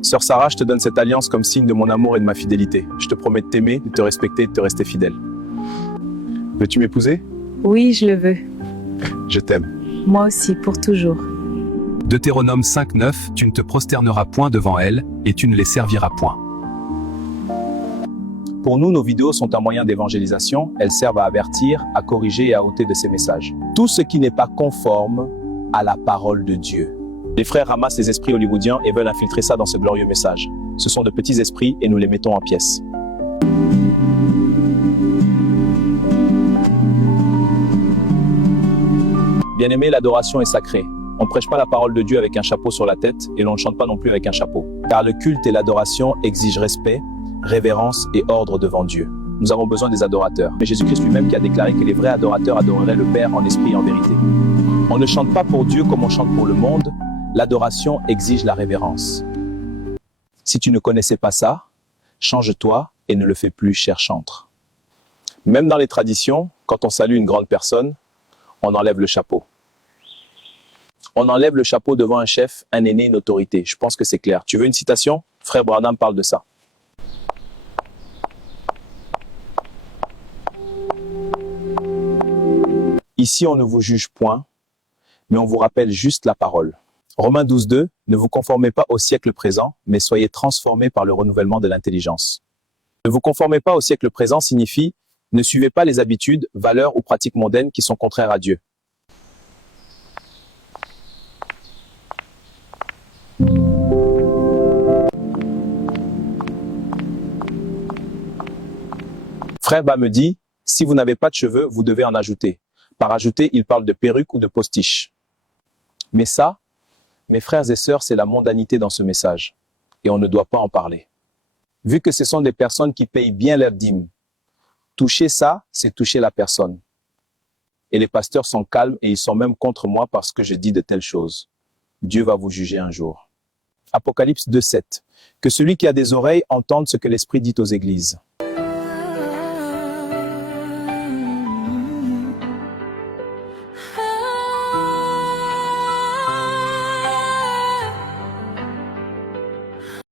Sœur Sarah, je te donne cette alliance comme signe de mon amour et de ma fidélité. Je te promets de t'aimer, de te respecter et de te rester fidèle. Veux-tu m'épouser? Oui, je le veux. Je t'aime. Moi aussi, pour toujours. Deutéronome 5:9, tu ne te prosterneras point devant elles, et tu ne les serviras point. Pour nous, nos vidéos sont un moyen d'évangélisation. Elles servent à avertir, à corriger et à ôter de ces messages. Tout ce qui n'est pas conforme à la parole de Dieu. Les frères ramassent les esprits hollywoodiens et veulent infiltrer ça dans ce glorieux message. Ce sont de petits esprits et nous les mettons en pièces. Bien-aimé, l'adoration est sacrée. On ne prêche pas la parole de Dieu avec un chapeau sur la tête et l'on ne chante pas non plus avec un chapeau. Car le culte et l'adoration exigent respect, révérence et ordre devant Dieu. Nous avons besoin des adorateurs. Mais Jésus-Christ lui-même qui a déclaré que les vrais adorateurs adoreraient le Père en esprit et en vérité. On ne chante pas pour Dieu comme on chante pour le monde. L'adoration exige la révérence. Si tu ne connaissais pas ça, change-toi et ne le fais plus, cher chantre. Même dans les traditions, quand on salue une grande personne, on enlève le chapeau. On enlève le chapeau devant un chef, un aîné, une autorité. Je pense que c'est clair. Tu veux une citation? Frère Branham parle de ça. Ici, on ne vous juge point, mais on vous rappelle juste la parole. Romains 12:2, ne vous conformez pas au siècle présent, mais soyez transformés par le renouvellement de l'intelligence. Ne vous conformez pas au siècle présent signifie ne suivez pas les habitudes, valeurs ou pratiques mondaines qui sont contraires à Dieu. Frère Ba me dit, si vous n'avez pas de cheveux, vous devez en ajouter. Par ajouter, il parle de perruque ou de postiche. Mais ça, mes frères et sœurs, c'est la mondanité dans ce message. Et on ne doit pas en parler. Vu que ce sont des personnes qui payent bien leur dîme, toucher ça, c'est toucher la personne. Et les pasteurs sont calmes et ils sont même contre moi parce que je dis de telles choses. Dieu va vous juger un jour. Apocalypse 2:7. Que celui qui a des oreilles entende ce que l'Esprit dit aux églises.